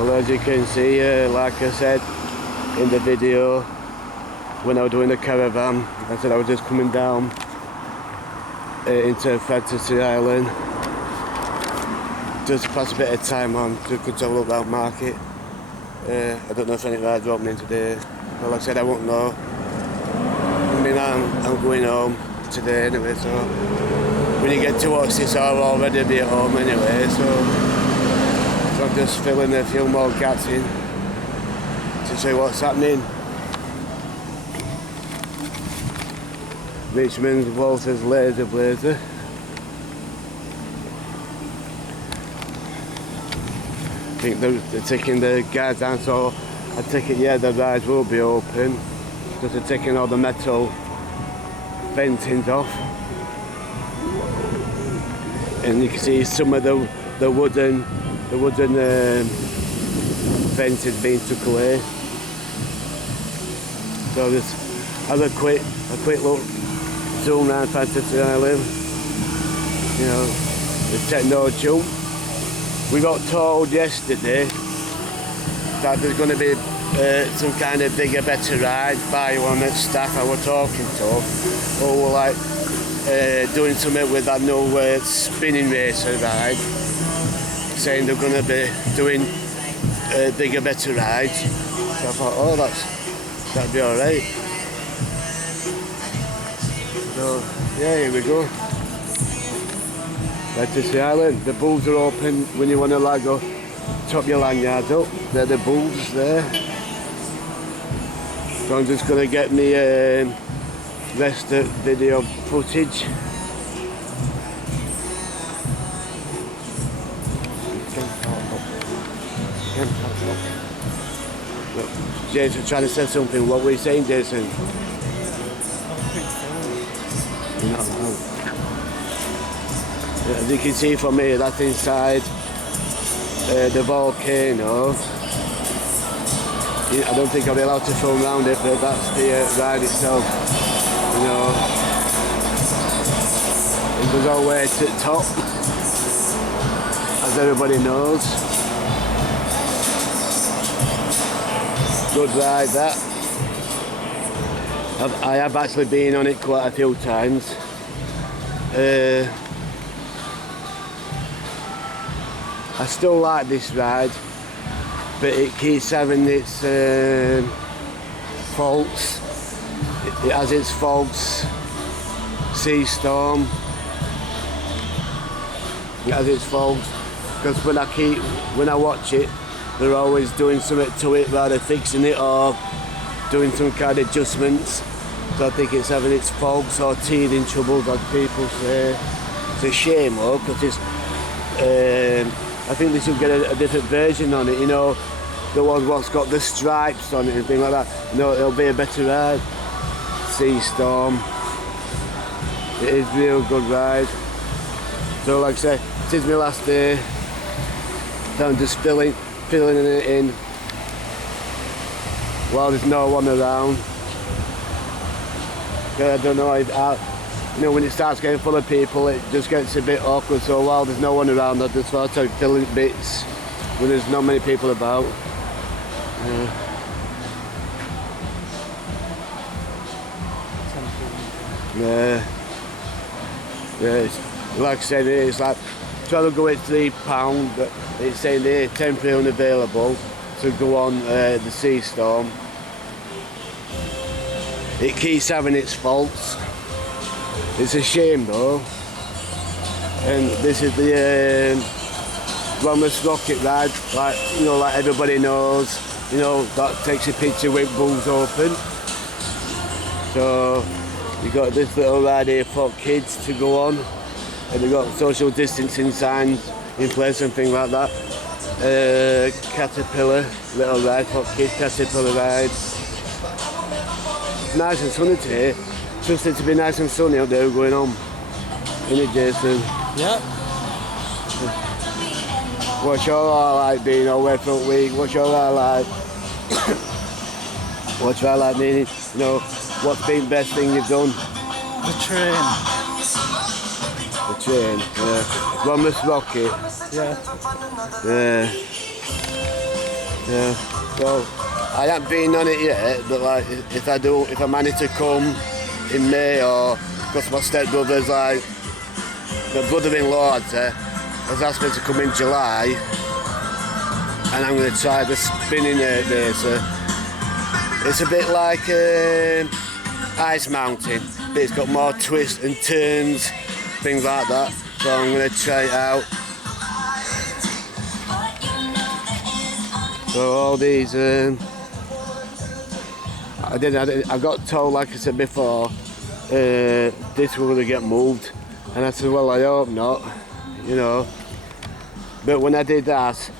Well, as you can see, like I said in the video, when I was doing the caravan, I said I was just coming down into Fantasy Island, just pass a bit of time on to go to look that market. I don't know if any rides are opening today. Well, like I said, I won't know. I mean, I'm going home today anyway, so when you get to watch this, I'll already be at home anyway, so I'm just filling a few more gaps in to see what's happening. Richmond's Walters Laser Blazer. I think they're taking the guards down, so I take it, yeah, the rides will be open. Just they're taking all the metal fencings off. And you can see some of the wooden fences being took away. So just have a quick look, zoom around Fantasy Island. You know, the techno jump. We got told yesterday that there's going to be some kind of bigger, better ride by one of the staff I was talking to, who were like doing something with that new spinning racer ride, saying they're going to be doing bigger, better rides. So I thought, oh, that'd be alright. So yeah, here we go. Fantasy Island. The bulls are open when you want to like go top your lanyard up. They're the bulls there. So I'm just going to get me rest of video footage. Look, Jason trying to say something. What were you saying, Jason? You're not allowed. As you can see from here, that's inside the volcano. I don't think I'll be allowed to film around it, but that's the ride itself. You know, it goes all the way to the top, as everybody knows. Good ride, that. I have actually been on it quite a few times. I still like this ride, but it keeps having its faults. It has its faults. Sea storm. It has its faults because when I watch it, they're always doing something to it, rather fixing it or doing some kind of adjustments. So I think it's having its faults or teething troubles, as people say. It's a shame, though, because it's. I think they should get a different version on it, you know, the one what's got the stripes on it and things like that. You know, it'll be a better ride. Sea storm. It is a real good ride. So like I say, it is my last day. So I'm just filling it in while there's no one around. I don't know, you know, when it starts getting full of people, it just gets a bit awkward. So while there's no one around, I just thought I'd fill in bits when there's not many people about. Yeah. Like I said, it's like trying to go at £3. It's saying there temporary unavailable to go on the sea storm. It keeps having its faults. It's a shame though. And this is the Rhombus rocket ride, like everybody knows. You know, that takes a picture with bulls open. So you got this little ride here for kids to go on, and they've got social distancing signs in place and things like that. Caterpillar little ride for kids, caterpillar ride. It's nice and sunny today. Trust it to be nice and sunny out there going on. Isn't it, Jason? Yeah. What's your highlight being away for a week? What's your highlight? What's your highlight meaning? You know, what's been the best thing you've done? The train. The train, yeah. Rhombus rocket. Yeah. Yeah. Yeah. So I haven't been on it yet, but like if I manage to come in May, or because my stepbrother's like, my brother-in-law has asked me to come in July, and I'm going to try the spinning there. So it's a bit like Ice Mountain, but it's got more twists and turns, things like that. So I'm going to try it out. So all these, I got told, like I said before, this was going to get moved, and I said, well, I hope not, you know. But when I did that,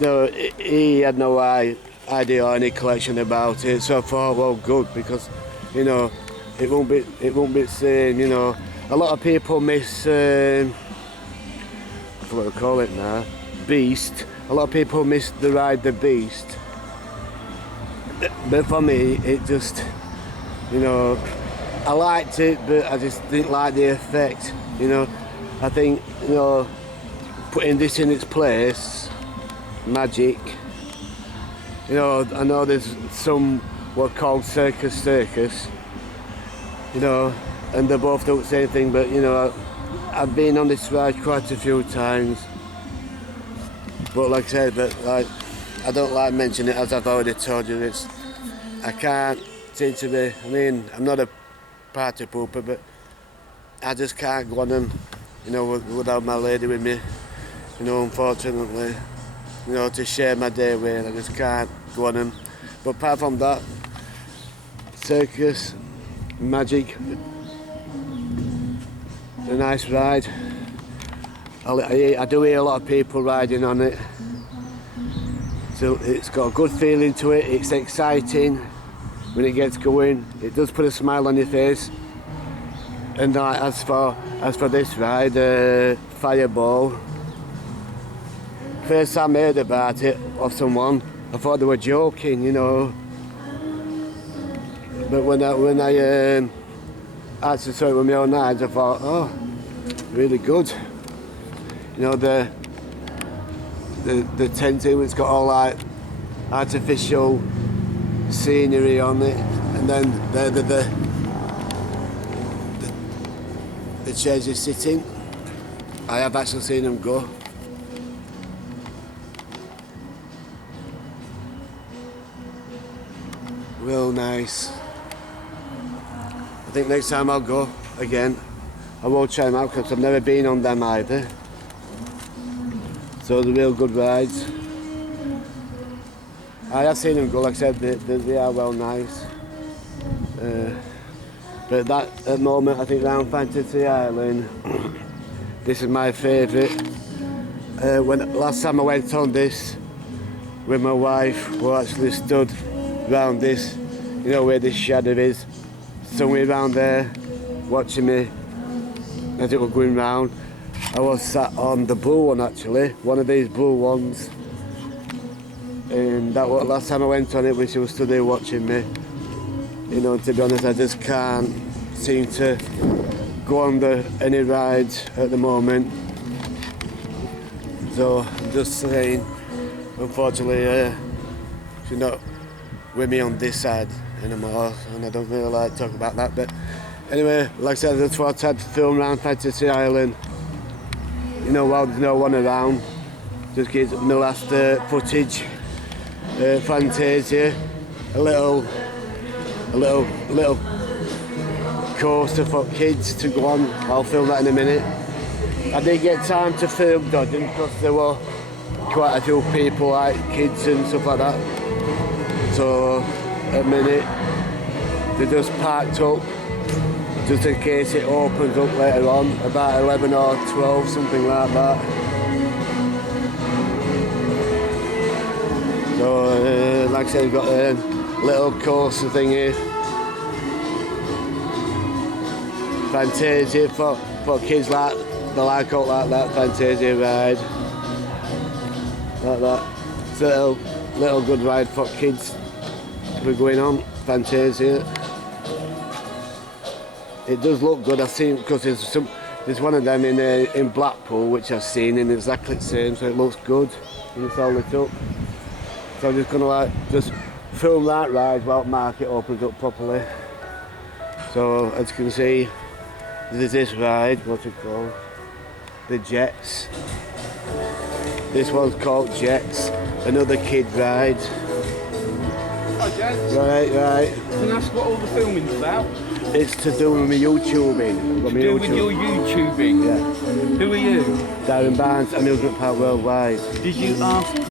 no, he had no idea or any collection about it. So I thought, well, good, because you know it won't be the same. You know, a lot of people miss I forgot what I call it now, Beast. A lot of people miss the ride the Beast, but for me, it just, you know, I liked it, but I just didn't like the effect. You know, I think, you know, putting this in its place, magic. You know, I know there's some what called circus, you know, and they both do the same thing, but you know, I've been on this ride quite a few times, but like I said, but like, I don't like mentioning it, as I've already told you. I can't seem to be, I mean, I'm not a party pooper, but I just can't go on them, you know, without my lady with me, you know, unfortunately. You know, to share my day with, I just can't go on them. But apart from that, circus, magic, a nice ride. I do hear a lot of people riding on it. So it's got a good feeling to it, it's exciting when it gets going. It does put a smile on your face. And as for this ride, Fireball, first time I heard about it of someone, I thought they were joking, you know. But when I actually saw it with my own eyes, I thought, oh, really good. You know, the tent, it's got all like artificial scenery on it, and then the chairs you're sitting. I have actually seen them go. Real nice. I think next time I'll go again. I won't try them out because I've never been on them either. So they're real good rides. I have seen them go, like I said, they are well nice. But that, at the moment, I think round Fantasy Island, this is my favourite. Last time I went on this with my wife, we actually stood round this, you know where this shadow is, somewhere around there, watching me as it was going round. I was sat on the blue one actually, one of these blue ones, and that was last time I went on it when she was stood there watching me. You know, to be honest, I just can't seem to go on any rides at the moment. So I'm just saying, unfortunately, she's not with me on this side anymore, and I don't really like to talk about that. But anyway, like I said, that's what I had to film around Fantasy Island. You know, while there's no one around, just get my last footage. Fantasia, a little coaster for kids to go on. I'll film that in a minute. I didn't get time to film Dodging because there were quite a few people, like kids and stuff like that. So a minute, they just parked up just in case it opens up later on, about 11 or 12, something like that. So like I said, we've got a little coaster thing here. Fantasia for kids like they like out like that, Fantasia ride. Like that. It's a little good ride for kids. We're going on Fantasia. It does look good. I've seen, because there's one of them in Blackpool which I've seen, and exactly the same, so it looks good. And it's all lit up. So I'm just gonna like just film that ride while market opens up properly. So as you can see, there's this ride, what's it called? The Jets. This one's called Jets, another kid ride. Hi Jets. Right. Can I ask what all the filming's about? It's to do with my YouTubing. To do with your YouTubing? Yeah. Who are you? Darren Barnes, Amusement Park Worldwide. Did you ask